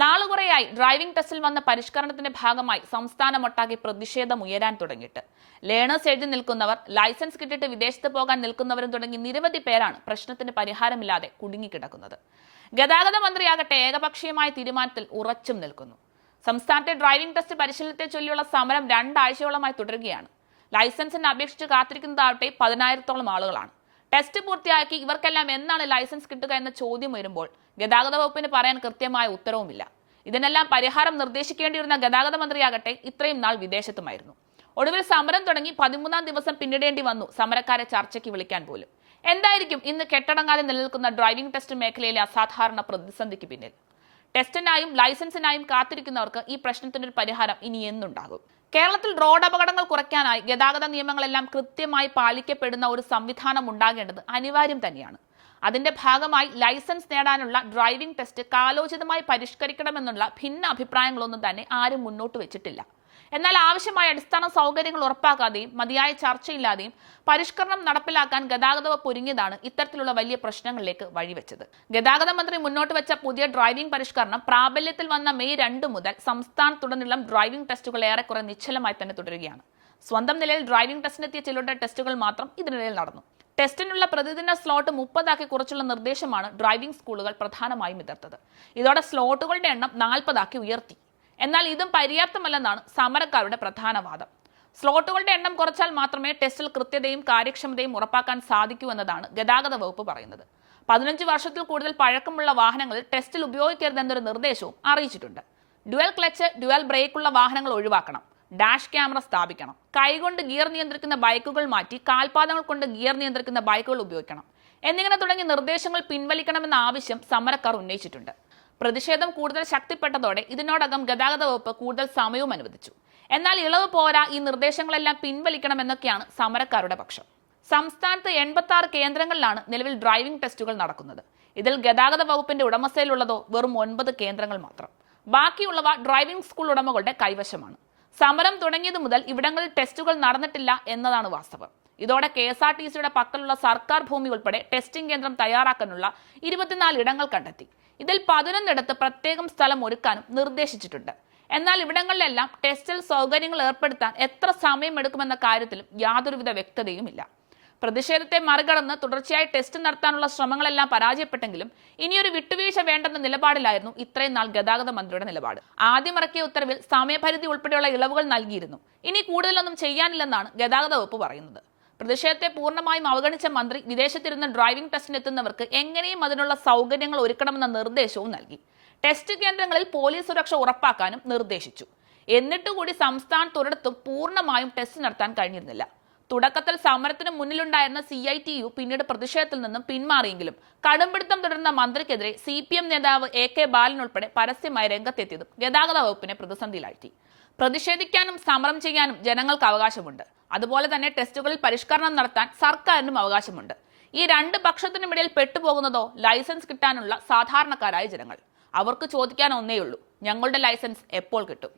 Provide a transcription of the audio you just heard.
നാളുകുറയായി driving ടെസ്റ്റിൽ വന്ന പരിഷ്കരണത്തിന്റെ ഭാഗമായി സംസ്ഥാനമൊട്ടാകെ പ്രതിഷേധം ഉയരാൻ തുടങ്ങിയിട്ട്. ലേണേഴ്സ് എഴുതി നിൽക്കുന്നവർ ലൈസൻസ് കിട്ടിയിട്ട് വിദേശത്ത് പോകാൻ നിൽക്കുന്നവരും തുടങ്ങി നിരവധി പേരാണ് പ്രശ്നത്തിന് പരിഹാരമില്ലാതെ കുടുങ്ങിക്കിടക്കുന്നത്. ഗതാഗത മന്ത്രിയാകട്ടെ ഏകപക്ഷീയമായ തീരുമാനത്തിൽ ഉറച്ചും നിൽക്കുന്നു. സംസ്ഥാനത്തെ ഡ്രൈവിംഗ് ടെസ്റ്റ് പരിശീലനത്തെ ചൊല്ലിയുള്ള സമരം രണ്ടാഴ്ചയോളമായി തുടരുകയാണ്. ലൈസൻസിന് അപേക്ഷിച്ച് കാത്തിരിക്കുന്നതാവട്ടെ പതിനായിരത്തോളം ആളുകളാണ്. ടെസ്റ്റ് പൂർത്തിയാക്കി ഇവർക്കെല്ലാം എന്നാണ് ലൈസൻസ് കിട്ടുക എന്ന ചോദ്യം വരുമ്പോൾ ഗതാഗത വകുപ്പിന് പറയാൻ കൃത്യമായ ഉത്തരവുമില്ല. ഇതിനെല്ലാം പരിഹാരം നിർദ്ദേശിക്കേണ്ടിയിരുന്ന ഗതാഗത മന്ത്രിയാകട്ടെ ഇത്രയും നാൾ വിദേശത്തുമായിരുന്നു. ഒടുവിൽ സമരം തുടങ്ങി പതിമൂന്നാം ദിവസം പിന്നിടേണ്ടി വന്നു സമരക്കാരെ ചർച്ചയ്ക്ക് വിളിക്കാൻ പോലും. എന്തായിരിക്കും ഇന്ന് കെട്ടടങ്ങാതെ നിലനിൽക്കുന്ന ഡ്രൈവിംഗ് ടെസ്റ്റ് മേഖലയിലെ അസാധാരണ പ്രതിസന്ധിക്ക് പിന്നിൽ? ടെസ്റ്റിനായും ലൈസൻസിനായും കാത്തിരിക്കുന്നവർക്ക് ഈ പ്രശ്നത്തിനൊരു പരിഹാരം ഇനി എന്നുണ്ടാകും. കേരളത്തിൽ റോഡ് അപകടങ്ങൾ കുറയ്ക്കാനായി ഗതാഗത നിയമങ്ങളെല്ലാം കൃത്യമായി പാലിക്കപ്പെടുന്ന ഒരു സംവിധാനം ഉണ്ടാകേണ്ടത് അനിവാര്യം തന്നെയാണ്. അതിന്റെ ഭാഗമായി ലൈസൻസ് നേടാനുള്ള ഡ്രൈവിംഗ് ടെസ്റ്റ് കാലോചിതമായി പരിഷ്കരിക്കണമെന്നുള്ള ഭിന്ന അഭിപ്രായങ്ങളൊന്നും തന്നെ ആരും മുന്നോട്ട് വെച്ചിട്ടില്ല. എന്നാൽ ആവശ്യമായ അടിസ്ഥാന സൗകര്യങ്ങൾ ഉറപ്പാക്കാതെയും മതിയായ ചർച്ചയില്ലാതെയും പരിഷ്കരണം നടപ്പിലാക്കാൻ ഗതാഗത വകുപ്പ് ഒരുങ്ങിയതാണ് ഇത്തരത്തിലുള്ള വലിയ പ്രശ്നങ്ങളിലേക്ക് വഴിവെച്ചത്. ഗതാഗത മന്ത്രി മുന്നോട്ട് വെച്ച പുതിയ ഡ്രൈവിംഗ് പരിഷ്കരണം പ്രാബല്യത്തിൽ വന്ന മെയ് രണ്ട് മുതൽ സംസ്ഥാനത്തുടനീളം ഡ്രൈവിംഗ് ടെസ്റ്റുകൾ ഏറെക്കുറെ നിശ്ചലമായി തന്നെ തുടരുകയാണ്. സ്വന്തം നിലയിൽ ഡ്രൈവിംഗ് ടെസ്റ്റിനെത്തിയ ചിലരുടെ ടെസ്റ്റുകൾ മാത്രം ഇതിനിടയിൽ നടന്നു. ടെസ്റ്റിനുള്ള പ്രതിദിന സ്ലോട്ട് മുപ്പതാക്കി കുറച്ചുള്ള നിർദ്ദേശമാണ് ഡ്രൈവിംഗ് സ്കൂളുകൾ പ്രധാനമായും എതിർത്തത്. ഇതോടെ സ്ലോട്ടുകളുടെ എണ്ണം നാൽപ്പതാക്കി ഉയർത്തി. എന്നാൽ ഇതും പര്യാപ്തമല്ലെന്നാണ് സമരക്കാരുടെ പ്രധാന വാദം. സ്ലോട്ടുകളുടെ എണ്ണം കുറച്ചാൽ മാത്രമേ ടെസ്റ്റിൽ കൃത്യതയും കാര്യക്ഷമതയും ഉറപ്പാക്കാൻ സാധിക്കൂ എന്നതാണ് ഗതാഗത വകുപ്പ് പറയുന്നത്. പതിനഞ്ച് വർഷത്തിൽ കൂടുതൽ പഴക്കമുള്ള വാഹനങ്ങളിൽ ടെസ്റ്റിൽ ഉപയോഗിക്കരുതെന്നൊരു നിർദ്ദേശവും അറിയിച്ചിട്ടുണ്ട്. ഡ്യുവൽ ക്ലച്ച് ഡ്യുവൽ ബ്രേക്കുള്ള വാഹനങ്ങൾ ഒഴിവാക്കണം. ഡാഷ് ക്യാമറ സ്ഥാപിക്കണം. കൈകൊണ്ട് ഗിയർ നിയന്ത്രിക്കുന്ന ബൈക്കുകൾ മാറ്റി കാൽപാദങ്ങൾ കൊണ്ട് ഗിയർ നിയന്ത്രിക്കുന്ന ബൈക്കുകൾ ഉപയോഗിക്കണം. എന്നിങ്ങനെ തുടങ്ങിയ നിർദ്ദേശങ്ങൾ പിൻവലിക്കണമെന്ന ആവശ്യം സമരക്കാർ ഉന്നയിച്ചിട്ടുണ്ട്. പ്രതിഷേധം കൂടുതൽ ശക്തിപ്പെട്ടതോടെ ഇതിനോടകം ഗതാഗത വകുപ്പ് കൂടുതൽ സമയവും അനുവദിച്ചു. എന്നാൽ ഇളവ് പോരാ ഈ നിർദ്ദേശങ്ങളെല്ലാം പിൻവലിക്കണമെന്നൊക്കെയാണ് സമരക്കാരുടെ പക്ഷം. സംസ്ഥാനത്ത് എൺപത്തി ആറ് കേന്ദ്രങ്ങളിലാണ് നിലവിൽ ഡ്രൈവിംഗ് ടെസ്റ്റുകൾ നടക്കുന്നത്. ഇതിൽ ഗതാഗത വകുപ്പിന്റെ ഉടമസ്ഥയിലുള്ളതോ വെറും ഒൻപത് കേന്ദ്രങ്ങൾ മാത്രം. ബാക്കിയുള്ളവ ഡ്രൈവിംഗ് സ്കൂൾ ഉടമകളുടെ കൈവശമാണ്. സമരം തുടങ്ങിയത് മുതൽ ഇവിടങ്ങളിൽ ടെസ്റ്റുകൾ നടന്നിട്ടില്ല എന്നതാണ് വാസ്തവം. ഇതോടെ കെ എസ് ആർ ടി സിയുടെ പക്കലുള്ള സർക്കാർ ഭൂമി ഉൾപ്പെടെ ടെസ്റ്റിംഗ് കേന്ദ്രം തയ്യാറാക്കാനുള്ള ഇരുപത്തിനാല് ഇടങ്ങൾ കണ്ടെത്തി. ഇതിൽ പതിനൊന്നിടത്ത് പ്രത്യേകം സ്ഥലം ഒരുക്കാനും നിർദ്ദേശിച്ചിട്ടുണ്ട്. എന്നാൽ ഇവിടങ്ങളിലെല്ലാം ടെസ്റ്റിൽ സൗകര്യങ്ങൾ ഏർപ്പെടുത്താൻ എത്ര സമയമെടുക്കുമെന്ന കാര്യത്തിലും യാതൊരുവിധ വ്യക്തതയുമില്ല. പ്രതിഷേധത്തെ മറികടന്ന് തുടർച്ചയായി ടെസ്റ്റ് നടത്താനുള്ള ശ്രമങ്ങളെല്ലാം പരാജയപ്പെട്ടെങ്കിലും ഇനിയൊരു വിട്ടുവീഴ്ച വേണ്ടെന്ന നിലപാടിലായിരുന്നു ഇത്രയും നാൾ ഗതാഗത മന്ത്രിയുടെ നിലപാട്. ആദ്യം ഇറക്കിയ ഉത്തരവിൽ സമയപരിധി ഉൾപ്പെടെയുള്ള ഇളവുകൾ നൽകിയിരുന്നു. ഇനി കൂടുതലൊന്നും ചെയ്യാനില്ലെന്നാണ് ഗതാഗത വകുപ്പ് പറയുന്നത്. പ്രതിഷേധത്തെ പൂർണമായും അവഗണിച്ച മന്ത്രി വിദേശത്തിരുന്ന് ഡ്രൈവിംഗ് ടെസ്റ്റിന് എത്തുന്നവർക്ക് എങ്ങനെയും അതിനുള്ള സൗകര്യങ്ങൾ ഒരുക്കണമെന്ന നിർദ്ദേശവും നൽകി. ടെസ്റ്റ് കേന്ദ്രങ്ങളിൽ പോലീസ് സുരക്ഷ ഉറപ്പാക്കാനും നിർദ്ദേശിച്ചു. എന്നിട്ടുകൂടി സംസ്ഥാനത്തൊരിടത്തും പൂർണമായും ടെസ്റ്റ് നടത്താൻ കഴിഞ്ഞിരുന്നില്ല. തുടക്കത്തിൽ സമരത്തിന് മുന്നിലുണ്ടായിരുന്ന സി ഐ ടി യു പിന്നീട് പ്രതിഷേധത്തിൽ നിന്നും പിന്മാറിയെങ്കിലും കടുംപിടുത്തം തുടർന്ന മന്ത്രിക്കെതിരെ സി പി എം നേതാവ് എ കെ ബാലൻ ഉൾപ്പെടെ പരസ്യമായി രംഗത്തെത്തിയതും ഗതാഗത വകുപ്പിനെ പ്രതിസന്ധിയിലാഴ്ത്തി. പ്രതിഷേധിക്കാനും സമരം ചെയ്യാനും ജനങ്ങൾക്ക് അവകാശമുണ്ട്. അതുപോലെ തന്നെ ടെസ്റ്റുകളിൽ പരിഷ്കരണം നടത്താൻ സർക്കാരിനും അവകാശമുണ്ട്. ഈ രണ്ട് പക്ഷത്തിനുമിടയിൽ പെട്ടുപോകുന്നതോ ലൈസൻസ് കിട്ടാനുള്ള സാധാരണക്കാരായ ജനങ്ങൾ. അവർക്ക് ചോദിക്കാൻ ഒന്നേയുള്ളൂ ഞങ്ങളുടെ ലൈസൻസ് എപ്പോൾ കിട്ടും?